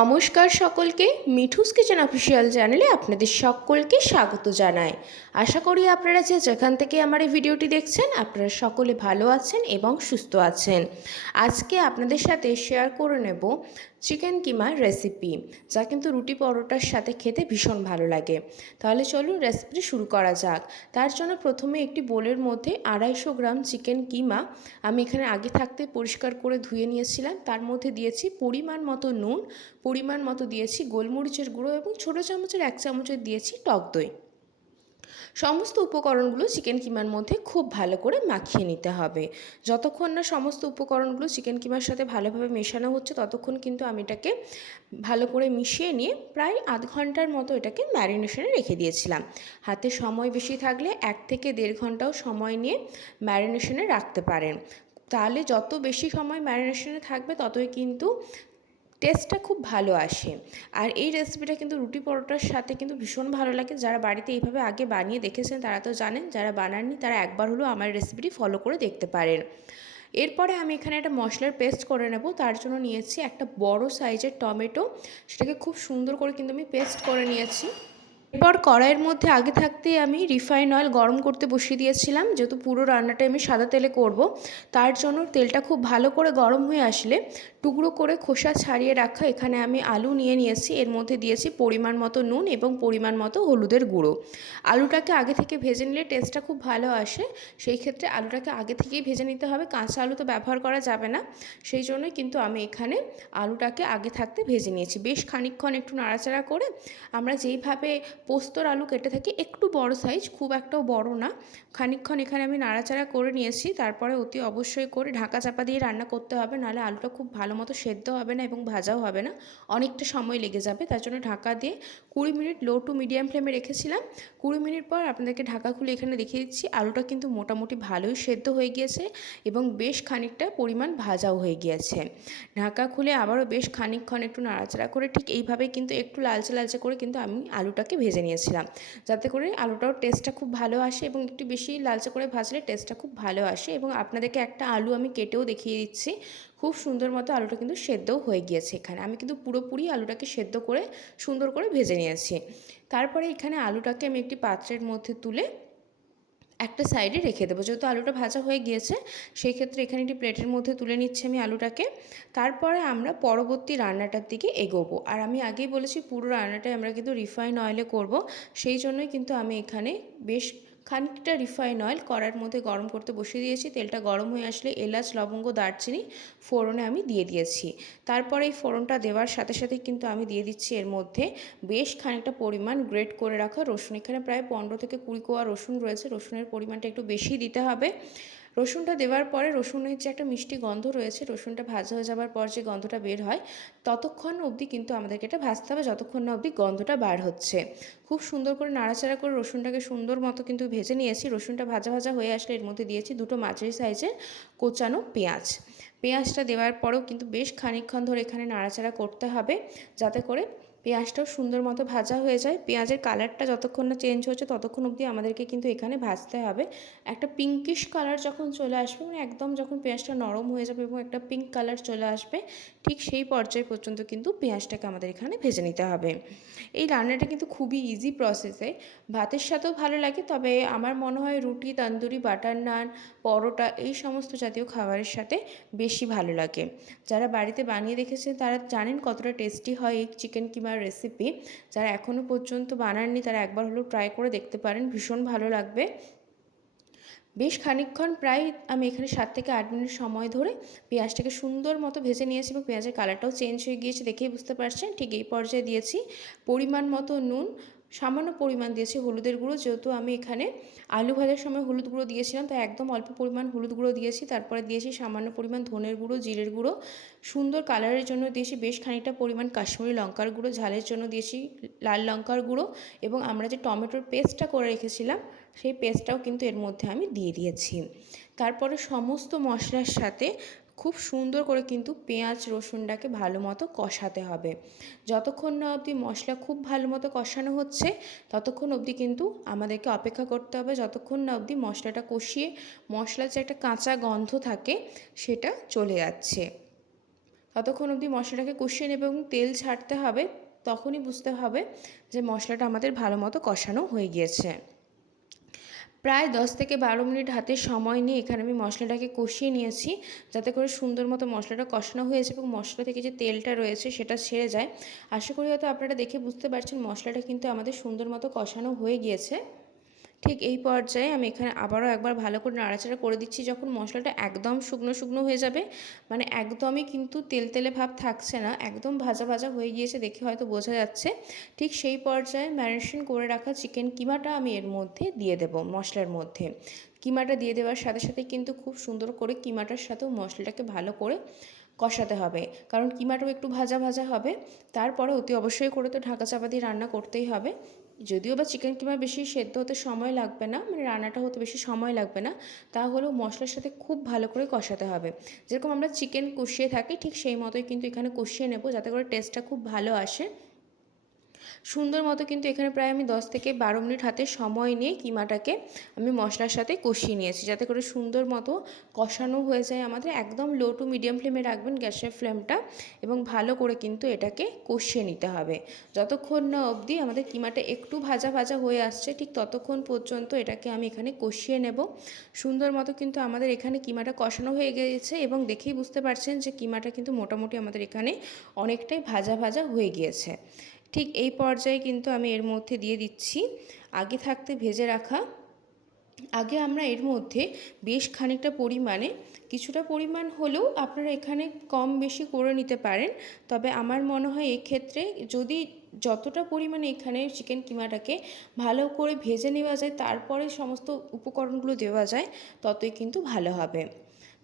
নমস্কার সকলকে, Mithu's kitchen official চ্যানেলে আপনাদের সকলকে স্বাগত জানাই। আশা করি আপনারা যেখান থেকে আমার এই ভিডিওটি দেখছেন আপনারা সকলে ভালো আছেন এবং সুস্থ আছেন। আজকে আপনাদের সাথে শেয়ার করে নেব চিকেন কিমার রেসিপি, যা কিন্তু রুটি পরোটার সাথে খেতে ভীষণ ভালো লাগে। তাহলে চলুন রেসিপিটি শুরু করা যাক। তার জন্য প্রথমে একটি বোলের মধ্যে 250 গ্রাম চিকেন কিমা আমি এখানে আগে থাকতে পরিষ্কার করে ধুয়ে নিয়েছিলাম। তার মধ্যে দিয়েছি পরিমাণ মতো নুন, পরিমাণ মতো দিয়েছি গোলমরিচের গুঁড়ো এবং ছোটো চামচের 1 চামচের দিয়েছি টক দই। সমস্ত উপকরণগুলো চিকেন কিমার মধ্যে খুব ভালো করে মাখিয়ে নিতে হবে। যতক্ষণ না সমস্ত উপকরণগুলো চিকেন কিমার সাথে ভালোভাবে মেশানো হচ্ছে ততক্ষণ কিন্তু আমি এটাকে ভালো করে মিশিয়ে নিয়ে প্রায় আধ ঘন্টার মতো এটাকে ম্যারিনেশনে রেখে দিয়েছিলাম। হাতে সময় বেশি থাকলে 1 থেকে 1.5 ঘন্টাও সময় নিয়ে ম্যারিনেশনে রাখতে পারেন। তাহলে যত বেশি সময় ম্যারিনেশনে থাকবে ততই কিন্তু টেস্টটা খুব ভালো আসে। আর এই রেসিপিটা কিন্তু রুটি পরোটার সাথে কিন্তু ভীষণ ভালো লাগে। যারা বাড়িতে এইভাবে আগে বানিয়ে দেখেছেন তারা তো জানেন, যারা বানাননি তারা একবার হলেও আমার রেসিপিটি ফলো করে দেখতে পারেন। এরপরে আমি এখানে একটা মশলার পেস্ট করে নেব। তার জন্য নিয়েছি একটা বড় সাইজের টমেটো, সেটাকে খুব সুন্দর করে কিন্তু আমি পেস্ট করে নিয়েছি। এরপর কড়াইয়ের মধ্যে আগে থাকতে আমি রিফাইন অয়েল গরম করতে বসিয়ে দিয়েছিলাম। যেহেতু পুরো রান্নাটা আমি সাদা তেলে করব, তার জন্য তেলটা খুব ভালো করে গরম হয়ে আসলে টুকরো করে খোসা ছাড়িয়ে রাখা এখানে আমি আলু নিয়ে নিয়েছি। এর মধ্যে দিয়েছি পরিমাণ মতো নুন এবং পরিমাণ মতো হলুদের গুঁড়ো। আলুটাকে আগে থেকে ভেজে নিলে টেস্টটা খুব ভালো আসে। সেই ক্ষেত্রে আলুটাকে আগে থেকেই ভেজে নিতে হবে, কাঁচা আলু তো ব্যবহার করা যাবে না। সেই জন্যই কিন্তু আমি এখানে আলুটাকে আগে থাকতে ভেজে নিয়েছি। বেশ খানিকক্ষণ একটু নাড়াচাড়া করে আমরা যেইভাবে পোস্তর আলু কেটে থাকি, একটু বড় সাইজ, খুব একটাও বড় না, খানিকক্ষণ এখানে আমি নাড়াচাড়া করে নিয়েছি। তারপরে অতি অবশ্যই করে ঢাকা চাপা দিয়ে রান্না করতে হবে, নাহলে আলুটা খুব ভালো মতো সেদ্ধ হবে না এবং ভাজাও হবে না, অনেকটা সময় লেগে যাবে। তার জন্য ঢাকা দিয়ে 20 মিনিট লো টু মিডিয়াম ফ্লেমে রেখেছিলাম। 20 মিনিট পর আপনাদেরকে ঢাকা খুলে এখানে দেখিয়ে দিচ্ছি আলুটা কিন্তু মোটামুটি ভালোই সেদ্ধ হয়ে গিয়েছে এবং বেশ খানিকটা পরিমাণ ভাজাও হয়ে গিয়েছে। ঢাকা খুলে আবারও বেশ খানিকক্ষণ একটু নাড়াচাড়া করে ঠিক এইভাবে কিন্তু একটু লালচে লালচে করে কিন্তু আমি আলুটাকে ভেজে নিয়েছিলাম, যাতে করে আলুটাও টেস্টটা খুব ভালো আসে এবং একটু বেশি লালচে করে ভাজলে টেস্টটা খুব ভালো আসে। এবং আপনাদেরকে একটা আলু আমি কেটেও দেখিয়ে দিচ্ছি। খুব সুন্দর মতো আলুটা কিন্তু সেদ্ধও হয়ে গিয়েছে। এখানে আমি কিন্তু পুরোপুরি আলুটাকে সেদ্ধ করে সুন্দর করে ভেজে নিয়েছি। তারপরে এখানে আলুটাকে আমি একটি পাত্রের মধ্যে তুলে একটা সাইডে রেখে দেবো। যেহেতু আলুটা ভাজা হয়ে গিয়েছে সেই ক্ষেত্রে এখানে একটি প্লেটের মধ্যে তুলে নিচ্ছি আমি আলুটাকে। তারপরে আমরা পরবর্তী রান্নাটার দিকে এগোবো। আর আমি আগেই বলেছি পুরো রান্নাটাই আমরা কিন্তু রিফাইন অয়েলে করব। সেই জন্যই কিন্তু আমি এখানে বেশ খানিকটা রিফাইন অয়েল কড়াইয়ের মধ্যে গরম করতে বসিয়ে দিয়েছি। তেলটা গরম হয়ে আসলে এলাচ, লবঙ্গ, দারচিনি ফোড়নে আমি দিয়ে দিয়েছি। তারপরে এই ফোড়নটা দেওয়ার সাথে সাথে কিন্তু আমি দিয়ে দিচ্ছি এর মধ্যে বেশ খানিকটা পরিমাণ গ্রেট করে রাখা রসুন। এখানে প্রায় 15 থেকে 20 কোয়া রসুন রয়েছে। রসুনের পরিমাণটা একটু বেশি দিতে হবে। রসুনটা দেওয়ার পরে রসুনের যে একটা মিষ্টি গন্ধ রয়েছে, রসুনটা ভাজা হয়ে যাওয়ার পর যে গন্ধটা বের হয়, ততক্ষণ অবধি কিন্তু আমাদেরকে এটা ভাজতে হবে, যতক্ষণ না অবধি গন্ধটা বার হচ্ছে। খুব সুন্দর করে নাড়াচাড়া করে রসুনটাকে সুন্দর মতো কিন্তু ভেজে নিয়েছি। রসুনটা ভাজা ভাজা হয়ে আসলে এর মধ্যে দিয়েছি দুটো মাঝারি সাইজের কোচানো পেঁয়াজ। পেঁয়াজটা দেওয়ার পরেও কিন্তু বেশ খানিকক্ষণ ধরে এখানে নাড়াচাড়া করতে হবে, যাতে করে পেঁয়াজটাও সুন্দর মতো ভাজা হয়ে যায়। পেঁয়াজের কালারটা যতক্ষণ না চেঞ্জ হচ্ছে ততক্ষণ অবধি আমাদেরকে কিন্তু এখানে ভাজতে হবে। একটা পিঙ্কিশ কালার যখন চলে আসবে, মানে একদম যখন পেঁয়াজটা নরম হয়ে যাবে এবং একটা পিঙ্ক কালার চলে আসবে, ঠিক সেই পর্যায় পর্যন্ত কিন্তু পেঁয়াজটাকে আমাদের এখানে ভেজে নিতে হবে। এই রান্নাটা কিন্তু খুবই ইজি প্রসেসে, ভাতের সাথেও ভালো লাগে, তবে আমার মনে হয় রুটি, তন্দুরি, বাটার নান, পরোটা এই সমস্ত জাতীয় খাবারের সাথে বেশি ভালো লাগে। যারা বাড়িতে বানিয়ে দেখেছে তারা জানেন কতটা টেস্টি হয় এই চিকেন কিমার রেসিপি। যারা এখনও পর্যন্ত বানাননি তারা একবার হলেও ট্রাই করে দেখতে পারেন, ভীষণ ভালো লাগবে। বেশ খানিকক্ষণ প্রায় আমি এখানে 7 থেকে 8 মিনিট সময় ধরে পেঁয়াজটাকে সুন্দর মতো ভেজে নিয়েছি এবং পেঁয়াজের কালারটাও চেঞ্জ হয়ে গিয়েছে, দেখেই বুঝতে পারছেন। ঠিক এই পর্যায়ে দিয়েছি পরিমাণ মতো নুন, সামান্য পরিমাণ দিয়েছি হলুদের গুঁড়ো। যেহেতু আমি এখানে আলু ভাজার সময় হলুদ গুঁড়ো দিয়েছিলাম, তাই একদম অল্প পরিমাণ হলুদ গুঁড়ো দিয়েছি। তারপরে দিয়েছি সামান্য পরিমাণ ধনের গুঁড়ো, জিরের গুঁড়ো, সুন্দর কালারের জন্য দিয়েছি বেশ খানিকটা পরিমাণ কাশ্মীরি লঙ্কার গুঁড়ো, ঝালের জন্য দিয়েছি লাল লঙ্কার গুঁড়ো, এবং আমরা যে টমেটোর পেস্টটা করে রেখেছিলাম সেই পেস্টটাও কিন্তু এর মধ্যে আমি দিয়ে দিয়েছি। তারপরে সমস্ত মশলার সাথে খুব সুন্দর করে কিন্তু পেঁয়াজ রসুনটাকে ভালো মতো কষাতে হবে। যতক্ষণ না অবধি মশলা খুব ভালো মতো কষানো হচ্ছে ততক্ষণ অবধি কিন্তু আমাদেরকে অপেক্ষা করতে হবে, যতক্ষণ না অবধি মশলাটা কষিয়ে মশলার যে একটা কাঁচা গন্ধ থাকে সেটা চলে যাচ্ছে। ততক্ষণ অবধি মশলাটাকে কষিয়ে নেবে এবং তেল ছাড়তে হবে। তখনই বুঝতে হবে যে মশলাটা আমাদের ভালো মতো কষানো হয়ে গিয়েছে। প্রায় 10 থেকে 12 মিনিট হাতে সময় নিয়ে এখানে আমি মশলাটাকে কষিয়ে নিয়েছি, যাতে করে সুন্দর মতো মশলাটা কষানো হয়েছে এবং মশলা থেকে যে তেলটা রয়েছে সেটা ছেড়ে যায়। আশা করি হয়তো আপনারা দেখে বুঝতে পারছেন মশলাটা কিন্তু আমাদের সুন্দর মতো কষানো হয়ে গিয়েছে। ঠিক এই পর্যায়ে আমি এখানে আবারও একবার ভালো করে নাড়াচাড়া করে দিচ্ছি। যখন মশলাটা একদম শুকনো শুকনো হয়ে যাবে, মানে একদমই কিন্তু তেলতেলে ভাব থাকছে না, একদম ভাজা ভাজা হয়ে গিয়েছে, দেখে হয়তো বোঝা যাচ্ছে, ঠিক সেই পর্যায়ে ম্যারিনেশন করে রাখা চিকেন কিমাটা আমি এর মধ্যে দিয়ে দেব। মশলার মধ্যে কিমাটা দিয়ে দেওয়ার সাথে সাথে কিন্তু খুব সুন্দর করে কিমাটার সাথেও মশলাটাকে ভালো করে কষাতে হবে, কারণ কিমাটাও একটু ভাজা ভাজা হবে। তারপরে অতি অবশ্যই করে তো ঢাকা চাপা দিয়ে রান্না করতেই হবে। যদিও বা চিকেন কিমা বেশি সেদ্ধ হতে সময় লাগবে না, মানে রান্নাটা হতে বেশি সময় লাগবে না, তাহলেও মশলার সাথে খুব ভালো করে কষাতে হবে। যেরকম আমরা চিকেন কষিয়ে থাকি ঠিক সেই মতোই কিন্তু এখানে কষিয়ে নেব, যাতে করে টেস্টটা খুব ভালো আসে। সুন্দর মতো কিন্তু এখানে প্রায় আমি 10 থেকে 12 মিনিট হাতে সময় নিয়ে কিমাটাকে আমি মশলার সাথে কষিয়ে নিয়েছি, যাতে করে সুন্দর মতো কষানো হয়ে যায় আমাদের। একদম লো টু মিডিয়াম ফ্লেমে রাখবেন গ্যাসের ফ্লেমটা, এবং ভালো করে কিন্তু এটাকে কষিয়ে নিতে হবে। যতক্ষণ না অবধি আমাদের কিমাটা একটু ভাজা ভাজা হয়ে আসছে, ঠিক ততক্ষণ পর্যন্ত এটাকে আমি এখানে কষিয়ে নেব। সুন্দর মতো কিন্তু আমাদের এখানে কিমাটা কষানো হয়ে গিয়েছে, এবং দেখেই বুঝতে পারছেন যে কিমাটা কিন্তু মোটামুটি আমাদের এখানে অনেকটাই ভাজা ভাজা হয়ে গিয়েছে। ঠিক এই পর্যায়ে কিন্তু আমি এর মধ্যে দিয়ে দিচ্ছি আগে থাকতে ভেজে রাখা। আগে আমরা এর মধ্যে বেশ খানিকটা পরিমাণে, কিছুটা পরিমাণ হলেও আপনারা এখানে কম বেশি করে নিতে পারেন, তবে আমার মনে হয় এক্ষেত্রে যদি যতটা পরিমাণে এখানে চিকেন কিমাটাকে ভালো করে ভেজে নেওয়া যায়, তারপরে সমস্ত উপকরণগুলো দেওয়া যায়, ততই কিন্তু ভালো হবে।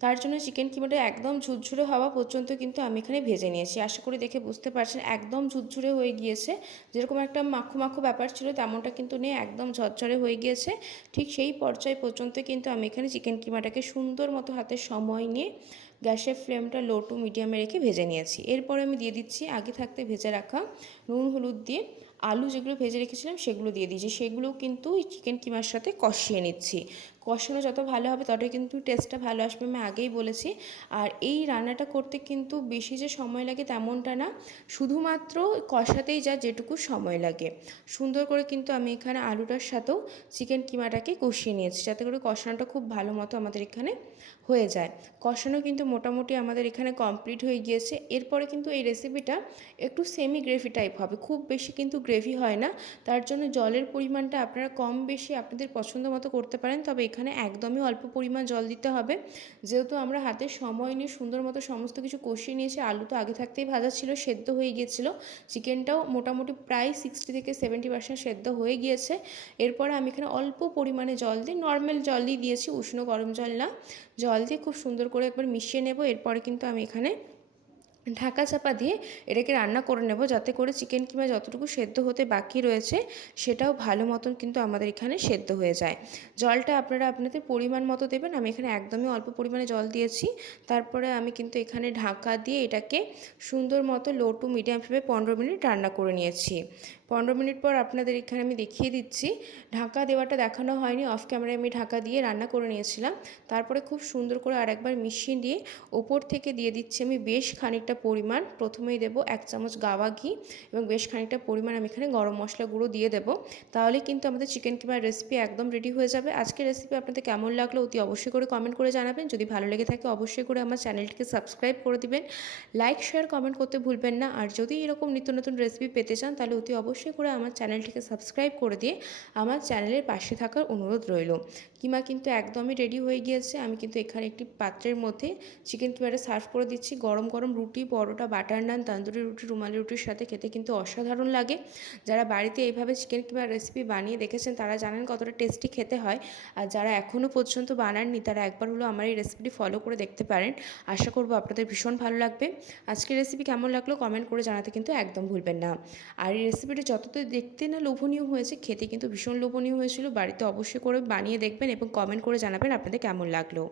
তার জন্য চিকেন কিমাটা একদম ঝুরঝুরে হওয়া পর্যন্ত কিন্তু আমি এখানে ভেজে নিয়েছি। আশা করি দেখে বুঝতে পারছেন একদম ঝুরঝুরে হয়ে গিয়েছে। যেরকম একটা মাখো মাখো ব্যাপার ছিল তেমনটা কিন্তু নেই, একদম ঝরঝরে হয়ে গিয়েছে। ঠিক সেই পর্যায় পর্যন্ত কিন্তু আমি এখানে চিকেন কিমাটাকে সুন্দর মতো হাতে সময় নিয়ে গ্যাসের ফ্লেমটা লো টু মিডিয়ামে রেখে ভেজে নিয়েছি। এরপরে আমি দিয়ে দিচ্ছি আগে থাকতে ভেজে রাখা নুন হলুদ দিয়ে আলু যেগুলো ভেজে রেখেছিলাম সেগুলো দিয়ে দিয়েছি। সেগুলোও কিন্তু চিকেন কিমার সাথে কষিয়ে নিচ্ছি। কষানো যত ভালো হবে ততই কিন্তু টেস্টটা ভালো আসবে, আমি আগেই বলেছি। আর এই রান্নাটা করতে কিন্তু বেশি যে সময় লাগে তেমনটা না, শুধুমাত্র কষাতেই যা যেটুকু সময় লাগে। সুন্দর করে কিন্তু আমি এখানে আলুটার সাথেও চিকেন কিমাটাকে কষিয়ে নিয়েছি, যাতে করে কষানোটা খুব ভালো মতো আমাদের এখানে হয়ে যায়। কষানো কিন্তু মোটামুটি আমাদের এখানে কমপ্লিট হয়ে গিয়েছে। এরপরে কিন্তু এই রেসিপিটা একটু সেমি গ্রেভি টাইপ হবে, খুব বেশি কিন্তু গ্রেভি হয় না। তার জন্য জলের পরিমাণটা আপনারা কম বেশি আপনাদের পছন্দ মতো করতে পারেন, তবে এখানে একদমই অল্প পরিমাণ জল দিতে হবে। যেহেতু আমরা হাতে সময় নিয়ে সুন্দর মতো সমস্ত কিছু কষিয়ে নিয়েছি, আলু তো আগে থাকতেই ভাজা ছিল, সেদ্ধ হয়ে গিয়েছিল, চিকেনটাও মোটামুটি প্রায় 60 থেকে 70% সেদ্ধ হয়ে গিয়েছে। এরপরে আমি এখানে অল্প পরিমাণে জল দিয়ে, নর্মাল জলই দিয়েছি, উষ্ণ গরম জল না, জল দিয়ে খুব সুন্দর করে একবার মিশিয়ে নেব। এরপরে কিন্তু আমি এখানে ঢাকা চাপা দিয়ে এটাকে রান্না করে নেব, যাতে করে চিকেন কিমা যতটুকু সেদ্ধ হতে বাকি রয়েছে সেটাও ভালো মতন কিন্তু আমাদের এখানে সেদ্ধ হয়ে যায়। জলটা আপনারা আপনাদের পরিমাণ মতো দেবেন, আমি এখানে একদমই অল্প পরিমাণে জল দিয়েছি। তারপরে আমি কিন্তু এখানে ঢাকা দিয়ে এটাকে সুন্দর মতো লো টু মিডিয়াম ফ্লেমে 15 মিনিট রান্না করে নিয়েছি। 15 মিনিট পর আপনাদের এখানে আমি দেখিয়ে দিচ্ছি, ঢাকা দেওয়াটা দেখানো হয়নি, অফ ক্যামেরায় আমি ঢাকা দিয়ে রান্না করে নিয়েছিলাম। তারপরে খুব সুন্দর করে আরেকবার মিশিয়ে দিয়ে ওপর থেকে দিয়ে দিচ্ছি আমি বেশ খানিকটা পরিমাণ, প্রথমেই দেব 1 চামচ গাওয়া ঘি, এবং বেশ খানিকটা পরিমাণ আমি এখানে গরম মশলা গুঁড়ো দিয়ে দেবো। তাহলে কিন্তু আমাদের চিকেন কিমার রেসিপি একদম রেডি হয়ে যাবে। আজকের রেসিপি আপনাদের কেমন লাগলো অতি অবশ্যই করে কমেন্ট করে জানাবেন। যদি ভালো লেগে থাকে অবশ্যই করে আমার চ্যানেলটিকে সাবস্ক্রাইব করে দিবেন, লাইক শেয়ার কমেন্ট করতে ভুলবেন না। আর যদি এরকম নিত্য নতুন রেসিপি পেতে চান তাহলে অতি অবশ্যই করে আমার চ্যানেলটিকে সাবস্ক্রাইব করে দিয়ে আমার চ্যানেলের পাশে থাকার অনুরোধ রইল। কিমা কিন্তু একদমই রেডি হয়ে গিয়েছে। আমি কিন্তু এখানে একটি পাত্রের মধ্যে চিকেন কিমাটা সার্ভ করে দিচ্ছি। গরম গরম রুটি, পরোটা, বাটার নান, তন্দুরি রুটি, রুমালি রুটির সাথে খেতে কিন্তু অসাধারণ লাগে। যারা বাড়িতে এইভাবে চিকেন কিমার রেসিপি বানিয়ে দেখেছেন তারা জানেন কতটা টেস্টি খেতে হয়। আর যারা এখনও পর্যন্ত বানাননি তারা একবার হলো আমার এই রেসিপিটি ফলো করে দেখতে পারেন। আশা করব আপনাদের ভীষণ ভালো লাগবে। আজকের রেসিপি কেমন লাগলো কমেন্ট করে জানাতে কিন্তু একদম ভুলবেন না। আর এই রেসিপিটি যতটা দেখতে না লোভনীয় হয়েছে, খেতে কিন্তু ভীষণ লোভনীয় হয়েছিল। বাড়িতে অবশ্যই করে বানিয়ে দেখবেন এবং কমেন্ট করে জানাবেন আপনাদের কেমন লাগলো।